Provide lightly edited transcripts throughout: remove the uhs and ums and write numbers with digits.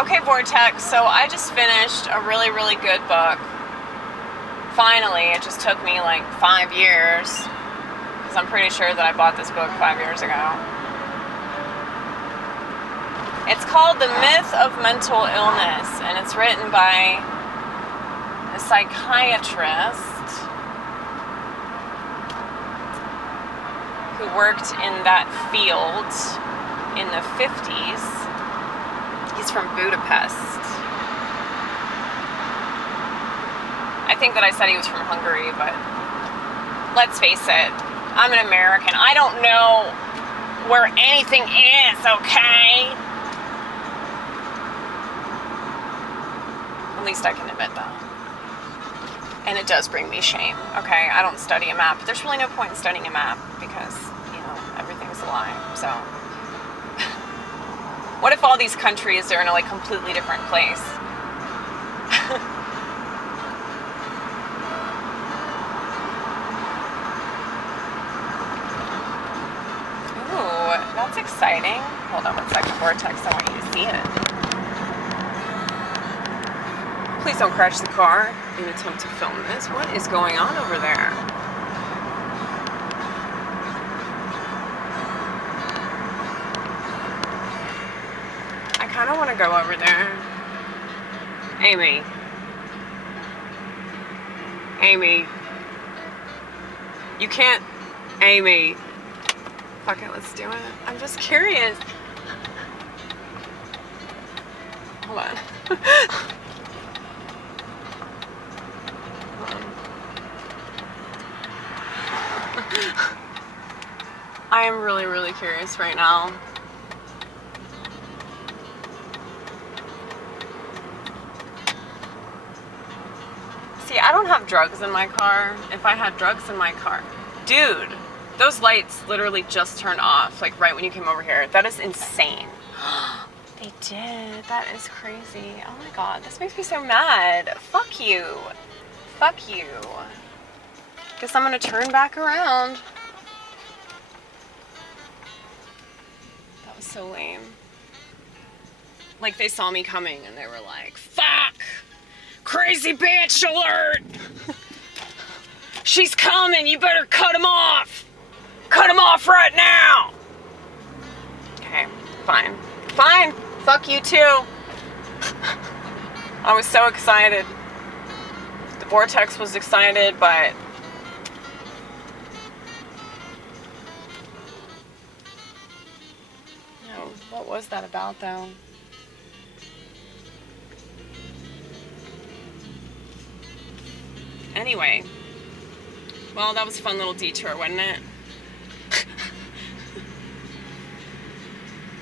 Okay, Vortex, so I just finished a really, really good book. Finally, it just took me like 5 years, because I'm pretty sure that I bought this book 5 years ago. It's called The Myth of Mental Illness, and it's written by a psychiatrist who worked in that field in the 50s. He's from Budapest. I think that I said he was from Hungary, but let's face it, I'm an American. I don't know where anything is, okay? At least I can admit that. And it does bring me shame, okay? I don't study a map. But there's really no point in studying a map because, everything's a lie, so. What if all these countries are in a completely different place? Ooh, that's exciting. Hold on one second, Vortex, I want you to see it. Please don't crash the car in an attempt to film this. What is going on over there? I kind of want to go over there. Amy. Amy. You can't... Amy. Fuck it, let's do it. I'm just curious. Hold on. I am really, really curious right now. See, I don't have drugs in my car. If I had drugs in my car... Dude, those lights literally just turned off, right when you came over here. That is insane. They did. That is crazy. Oh my god, this makes me so mad. Fuck you. Fuck you. Guess I'm gonna turn back around. That was so lame. They saw me coming and they were like, fuck! Crazy bitch alert! She's coming, you better cut him off! Cut him off right now! Okay, fine. Fine! Fuck you too! I was so excited. The Vortex was excited, but... What was that about, though? Anyway. Well, that was a fun little detour, wasn't it?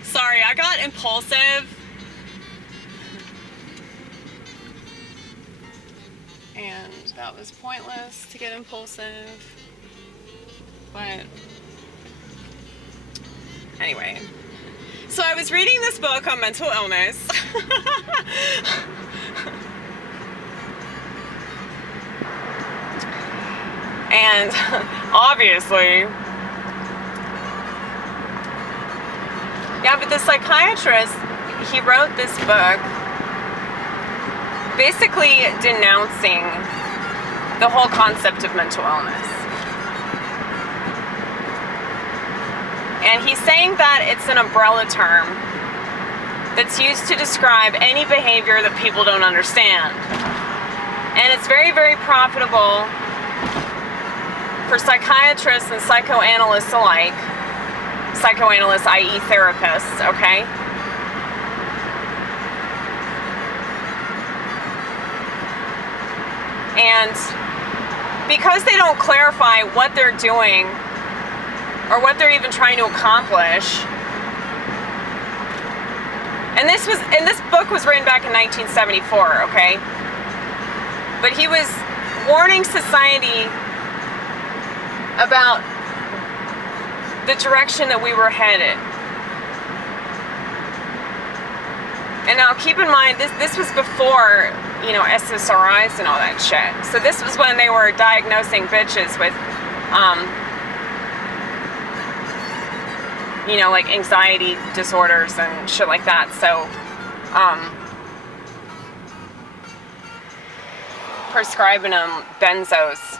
Sorry, I got impulsive. And that was pointless to get impulsive. But... Anyway. So I was reading this book on mental illness. And obviously, yeah, but the psychiatrist, he wrote this book basically denouncing the whole concept of mental illness. And he's saying that it's an umbrella term that's used to describe any behavior that people don't understand. And it's very, very profitable for psychiatrists and psychoanalysts alike. Psychoanalysts, i.e. therapists, okay? And because they don't clarify what they're doing or what they're even trying to accomplish. And this book was written back in 1974, okay? But he was warning society about the direction that we were headed. And now keep in mind, this was before, ssris and all that shit. So this was when they were diagnosing bitches with, anxiety disorders and shit like that. So prescribing them benzos.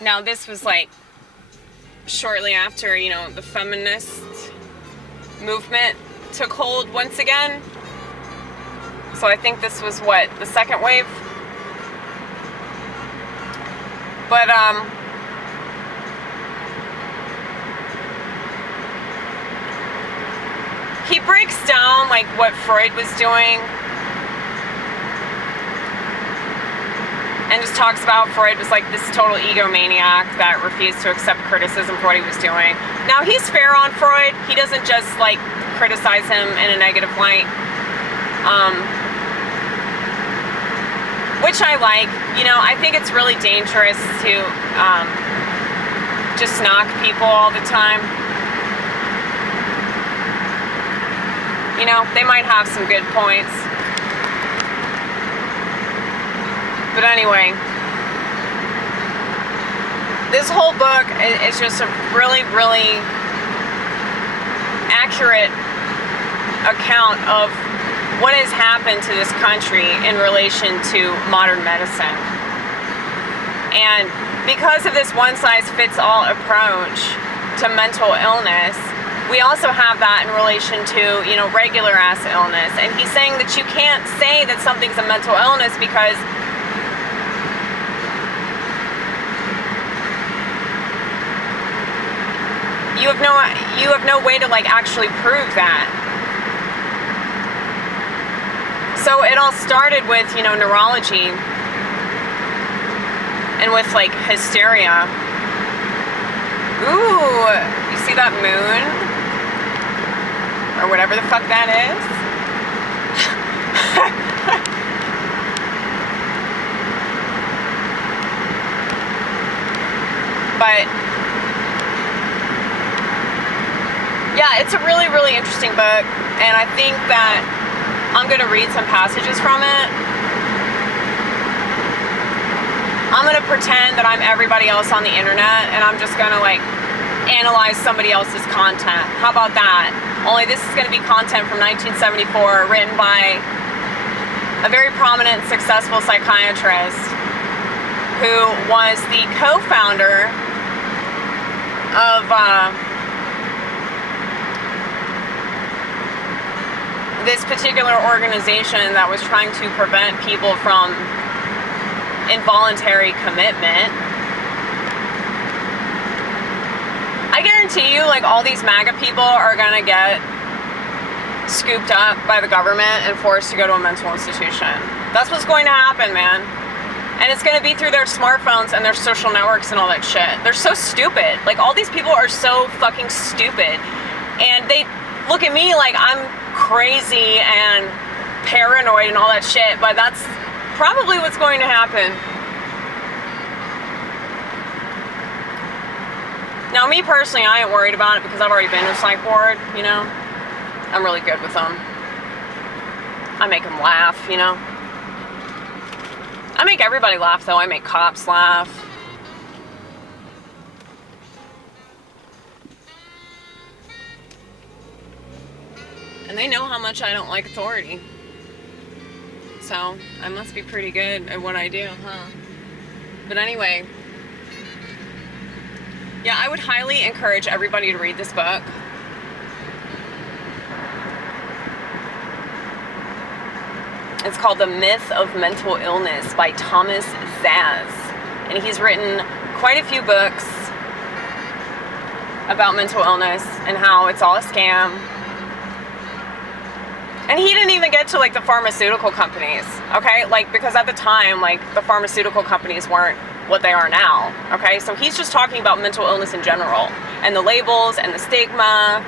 Now this was like shortly after, you know, the feminist movement took hold once again. So I think this was what, the second wave? But he breaks down like what Freud was doing and just talks about Freud was like this total egomaniac that refused to accept criticism for what he was doing. Now he's fair on Freud. He doesn't just like criticize him in a negative light. Which I like. You know, I think it's really dangerous to just knock people all the time. You know, they might have some good points. But anyway, this whole book is just a really, really accurate account of what has happened to this country in relation to modern medicine. And because of this one-size-fits-all approach to mental illness, we also have that in relation to, you know, regular ass illness. And he's saying that you can't say that something's a mental illness because you have no way to like actually prove that. So it all started with, you know, neurology and with like hysteria. Ooh, you see that moon? Or whatever the fuck that is. But yeah, it's a really, really interesting book, and I think that I'm gonna read some passages from it. I'm gonna pretend that I'm everybody else on the internet, and I'm just gonna like analyze somebody else's content. How about that? Only this is gonna be content from 1974, written by a very prominent, successful psychiatrist who was the co-founder of this particular organization that was trying to prevent people from involuntary commitment. I guarantee you, like, all these MAGA people are gonna get scooped up by the government and forced to go to a mental institution. That's what's going to happen, man. And it's gonna be through their smartphones and their social networks and all that shit. They're so stupid. Like, all these people are so fucking stupid. And they look at me like I'm crazy and paranoid and all that shit, but that's probably what's going to happen. Now, me personally, I ain't worried about it because I've already been to a psych ward, you know? I'm really good with them. I make them laugh, you know? I make everybody laugh, though. I make cops laugh. And they know how much I don't like authority. So, I must be pretty good at what I do, huh? But anyway, yeah, I would highly encourage everybody to read this book. It's called The Myth of Mental Illness by Thomas Zaz. And he's written quite a few books about mental illness and how it's all a scam. And he didn't even get to, like, the pharmaceutical companies, okay? Like, because at the time, like, the pharmaceutical companies weren't what they are now, okay? So he's just talking about mental illness in general, and the labels, and the stigma.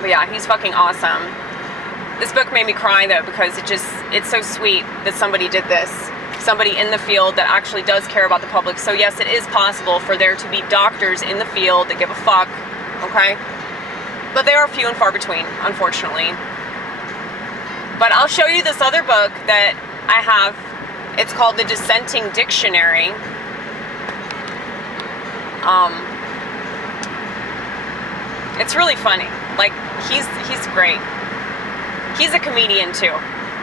But yeah, he's fucking awesome. This book made me cry, though, because it's so sweet that somebody did this. Somebody in the field that actually does care about the public. So yes, it is possible for there to be doctors in the field that give a fuck, okay? But they are few and far between, unfortunately. But I'll show you this other book that I have. It's called The Dissenting Dictionary. It's really funny. Like, he's great. He's a comedian too,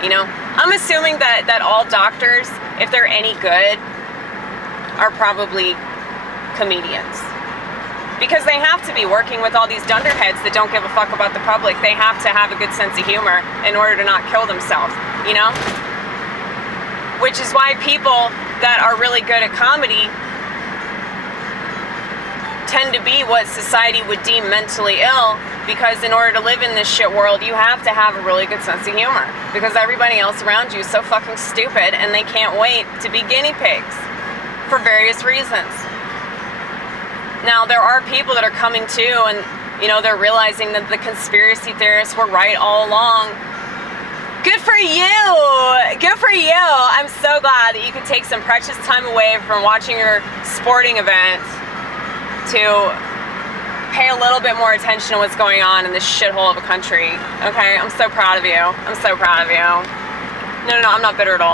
you know? I'm assuming that all doctors, if they're any good, are probably comedians. Because they have to be working with all these dunderheads that don't give a fuck about the public. They have to have a good sense of humor in order to not kill themselves, you know? Which is why people that are really good at comedy tend to be what society would deem mentally ill, because in order to live in this shit world, you have to have a really good sense of humor, because everybody else around you is so fucking stupid and they can't wait to be guinea pigs for various reasons. Now, there are people that are coming to, and you know, they're realizing that the conspiracy theorists were right all along. Good for you! Good for you! I'm so glad that you could take some precious time away from watching your sporting event to pay a little bit more attention to what's going on in this shithole of a country. Okay? I'm so proud of you. I'm so proud of you. No, I'm not bitter at all.